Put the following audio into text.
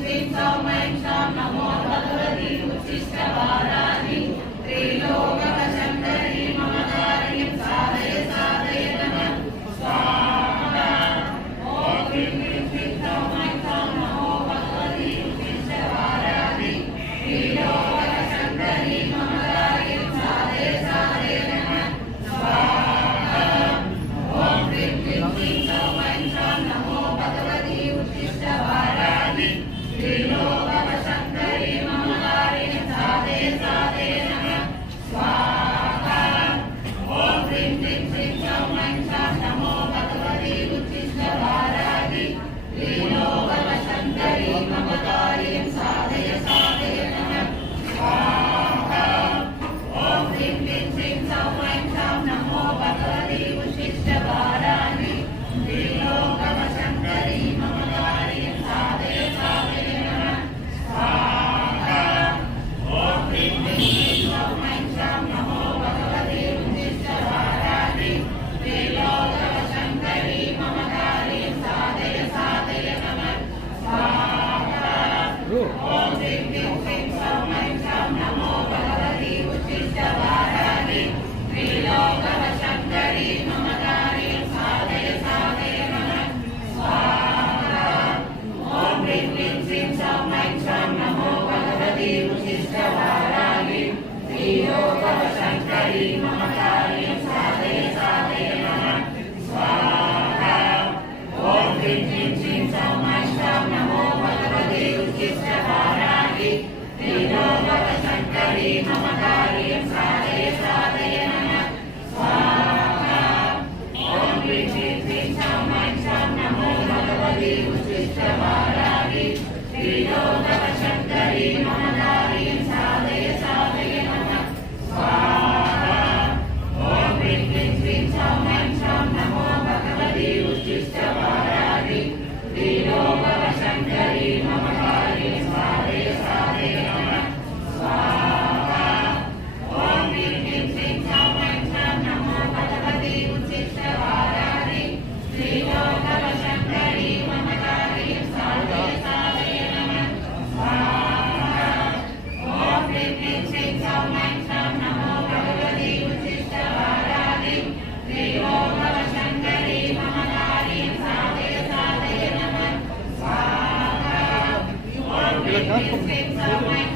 श्रीं सौम्यं शां नमो भगवती उच्छिष्टवाराहि त्रिलोकशङ्करी मम कारिणीं साधय साधय नमः स्वाहा। ॐ ह्रीं क्लीं श्रीं सौम्यं शां नमो भगवती उच्छिष्टवाराहि त्रिलोकशङ्करी मम कारिणीं साधय साधय नमः स्वाहा। ॐ ह्रीं क्लीं श्रीं सौम्यं शां नमो भगवती उच्छिष्टवाराहि त्रिलोकशङ्करी मम कारिणीं साधय साधय नमः स्वाहा। ॐ ह्रीं क्लीं श्रीं सौम्यं शां नमो भगवती उच्छिष्टवाराहि त्रिलोकशङ्करी मम कारिणीं साधय साधय नमः स्वाहा। ॐ ह्रीं क्लीं श्रीं सौम्यं शां नमो भगवती उच्छिष्टवाराहि त्रिलोकशङ्करी मम कारिणीं साधय साधय नमः स्वाहा। ॐ ह्रीं क्लीं श्रीं सौम्यं शां नमो भगवती उच्छिष्टवाराहि त्रिलोकशङ्करी मम कारिणीं साधय साधय नमः स्वाहा। ॐ ह्रीं क्लीं श्रीं सौम्यं शां नमो भगवती उच्छिष्टवाराहि त्रिलोकशङ्करी मम कारिणीं साधय साधय नमः स्वाहा। ॐ ह्रीं क्लीं श्रीं सौम्यं शां नमो भगवती उच्छिष्टवाराहि त्रिलोकशङ्करी मम कारिणीं साधय साधय नमः स्वाहा। ॐ ह्रीं क्लीं श्रीं सौम्यं शां नमो भगवती उच्छिष्टवाराहि त्रिलोकशङ्करी मम कारिणीं साधय साधय नमः स्वाहा। ॐ ह्रीं क्लीं श्रीं सौम्यं शां नमो भगवती उच्छिष्टवाराहि त्रिलोकशङ्करी मम कारिणीं साधय साधय नमः स्वाहा। ॐ ह्रीं क्लीं श्रीं सौम्यं शां नमो भगवती उच्छिष्टवाराहि त्रिलोकशङ्करी मम कारिणीं साधय साधय नमः स्वाहा। ॐ ह्रीं क्लीं श्रीं सौम्यं शां नमो भगवती उच्छिष्टवाराहि त्रिलोकशङ्करी मम कारिणीं साधय साधय नमः स्वाहा। ॐ ह्रीं क्लीं श्रीं सौम्यं शां नमो भगवती उच्छिष्टवाराहि त्रिलोकशङ्करी मम कारिणीं साधय साधय नमः स्वाहा। ॐ ह्रीं क्लीं श्रीं सौम्यं